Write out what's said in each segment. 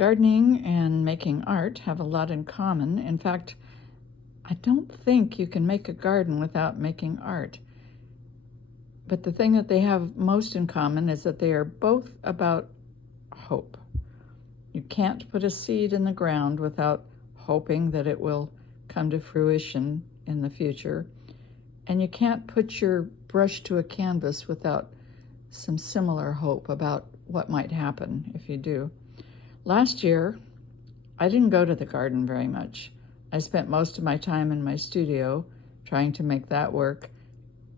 Gardening and making art have a lot in common. In fact, I don't think you can make a garden without making art. But the thing that they have most in common is that they are both about hope. You can't put a seed in the ground without hoping that it will come to fruition in the future. And you can't put your brush to a canvas without some similar hope about what might happen if you do. Last year, I didn't go to the garden very much. I spent most of my time in my studio trying to make that work,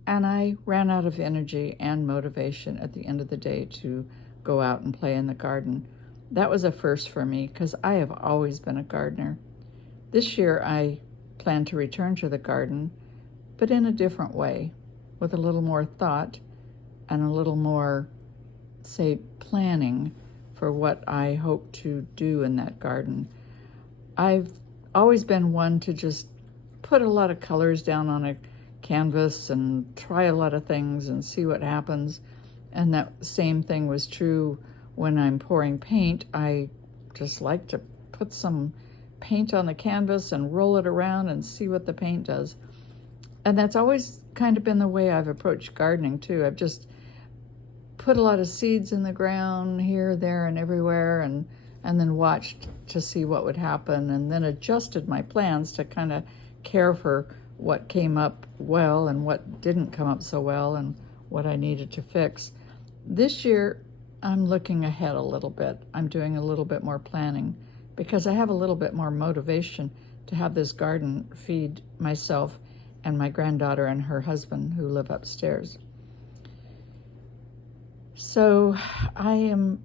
and I ran out of energy and motivation at the end of the day to go out and play in the garden. That was a first for me because I have always been a gardener. This year I plan to return to the garden, but in a different way, with a little more thought and a little more, say, planning for what I hope to do in that garden. I've always been one to just put a lot of colors down on a canvas and try a lot of things and see what happens. And that same thing was true when I'm pouring paint. I just like to put some paint on the canvas and roll it around and see what the paint does. And that's always kind of been the way I've approached gardening too. I've just put a lot of seeds in the ground here, there, and everywhere, and then watched to see what would happen, and then adjusted my plans to kind of care for what came up well and what didn't come up so well and what I needed to fix. This year, I'm looking ahead a little bit. I'm doing a little bit more planning because I have a little bit more motivation to have this garden feed myself and my granddaughter and her husband who live upstairs. So I am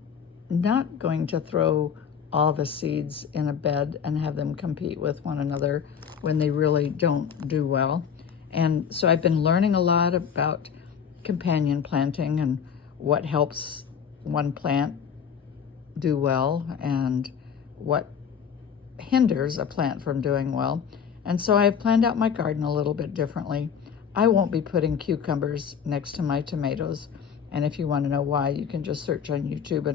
not going to throw all the seeds in a bed and have them compete with one another when they really don't do well. And so I've been learning a lot about companion planting and what helps one plant do well and what hinders a plant from doing well. And so I've planned out my garden a little bit differently. I won't be putting cucumbers next to my tomatoes. And if you want to know why, you can just search on YouTube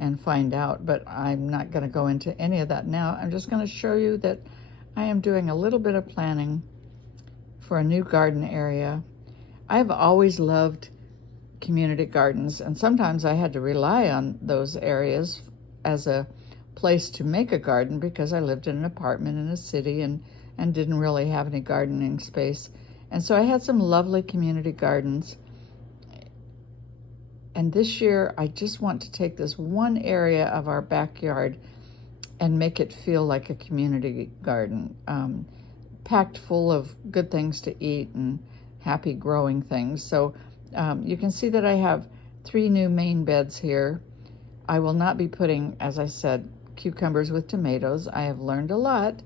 and find out. But I'm not going to go into any of that now. I'm just going to show you that I am doing a little bit of planning for a new garden area. I've always loved community gardens, and sometimes I had to rely on those areas as a place to make a garden because I lived in an apartment in a city and didn't really have any gardening space. And so I had some lovely community gardens. And this year, I just want to take this one area of our backyard and make it feel like a community garden, packed full of good things to eat and happy growing things. So you can see that I have 3 new main beds here. I will not be putting, as I said, cucumbers with tomatoes. I have learned a lot.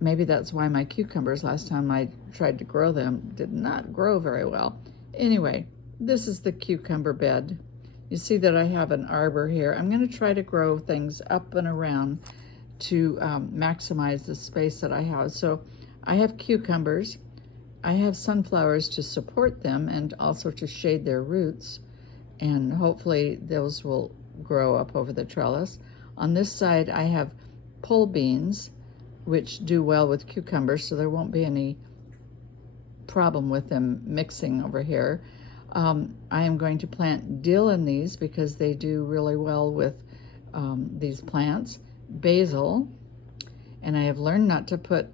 Maybe that's why my cucumbers last time I tried to grow them did not grow very well. Anyway, this is the cucumber bed. You see that I have an arbor here. I'm going to try to grow things up and around to maximize the space that I have. So I have cucumbers. I have sunflowers to support them and also to shade their roots. And hopefully those will grow up over the trellis. On this side, I have pole beans, which do well with cucumbers, so there won't be any problem with them mixing over here. I am going to plant dill in these because they do really well with these plants. Basil, and I have learned not to put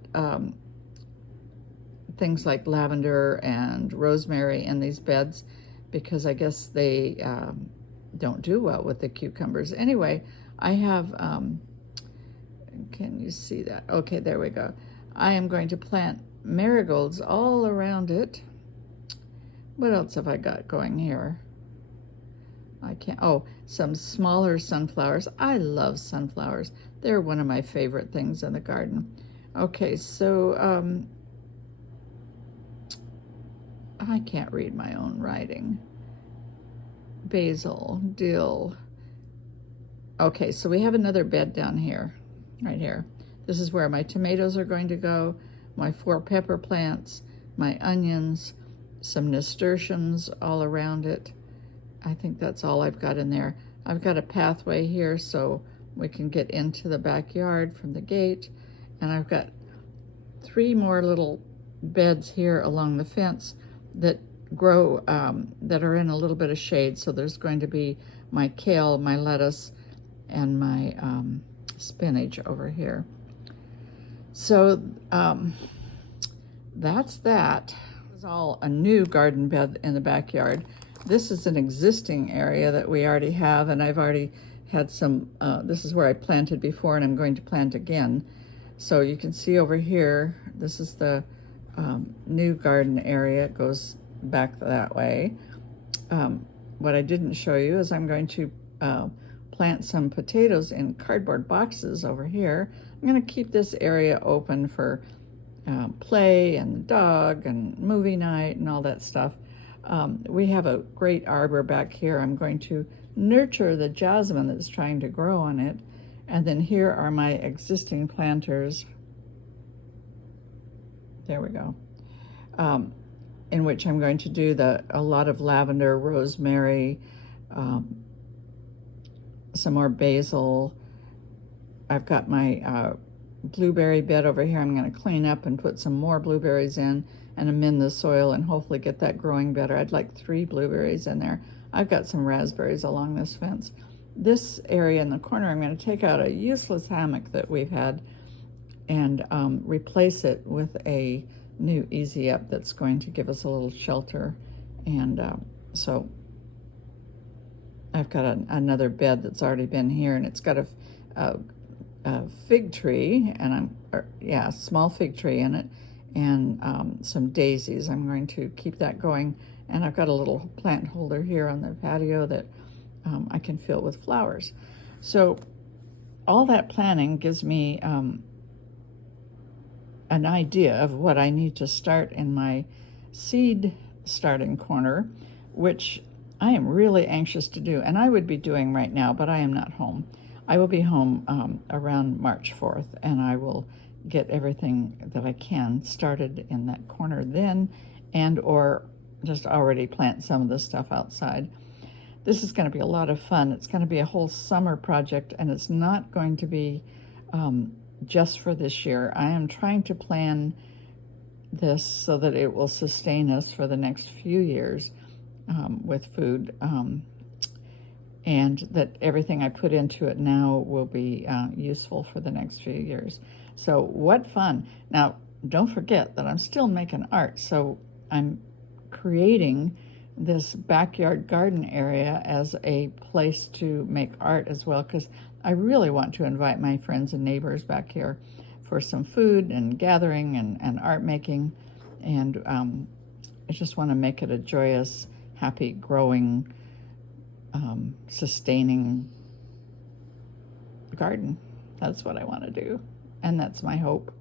things like lavender and rosemary in these beds because I guess they don't do well with the cucumbers. Anyway, I have, can you see that? Okay, there we go. I am going to plant marigolds all around it. What else have I got going here? I can't, oh, some smaller sunflowers. I love sunflowers. They're one of my favorite things in the garden. Okay, so I can't read my own writing. Basil, dill. Okay, so we have another bed down here, right here. This is where my tomatoes are going to go, my 4 pepper plants, my onions, some nasturtiums all around it. I think that's all I've got in there. I've got a pathway here so we can get into the backyard from the gate. And I've got 3 more little beds here along the fence that grow, that are in a little bit of shade. So there's going to be my kale, my lettuce, and my spinach over here. So that's that. It was all a new garden bed in the backyard. This is an existing area that we already have, and I've already had some, this is where I planted before, and I'm going to plant again. So you can see over here, this is the new garden area. It goes back that way. What I didn't show you is I'm going to plant some potatoes in cardboard boxes over here. I'm going to keep this area open for play and dog and movie night and all that stuff. We have a great arbor back here. I'm going to nurture the jasmine that's trying to grow on it. And then here are my existing planters. There we go. In which I'm going to do a lot of lavender, rosemary, some more basil. I've got my blueberry bed over here. I'm going to clean up and put some more blueberries in and amend the soil and hopefully get that growing better. I'd like 3 blueberries in there. I've got some raspberries along this fence. This area in the corner, I'm going to take out a useless hammock that we've had and replace it with a new Easy Up that's going to give us a little shelter. And so I've got another bed that's already been here, and it's got a fig tree, and small fig tree in it, and some daisies. I'm going to keep that going, and I've got a little plant holder here on the patio that I can fill with flowers. So all that planning gives me an idea of what I need to start in my seed starting corner, which I am really anxious to do, and I would be doing right now, but I am not home. I will be home around March 4th, and I will get everything that I can started in that corner then, and or just already plant some of the stuff outside. This is going to be a lot of fun. It's going to be a whole summer project, and it's not going to be just for this year. I am trying to plan this so that it will sustain us for the next few years with food, and that everything I put into it now will be useful for the next few years. So what fun. Now, don't forget that I'm still making art, so I'm creating this backyard garden area as a place to make art as well, because I really want to invite my friends and neighbors back here for some food and gathering and art making, and I just want to make it a joyous, happy, growing, sustaining garden. That's what I want to do, and that's my hope.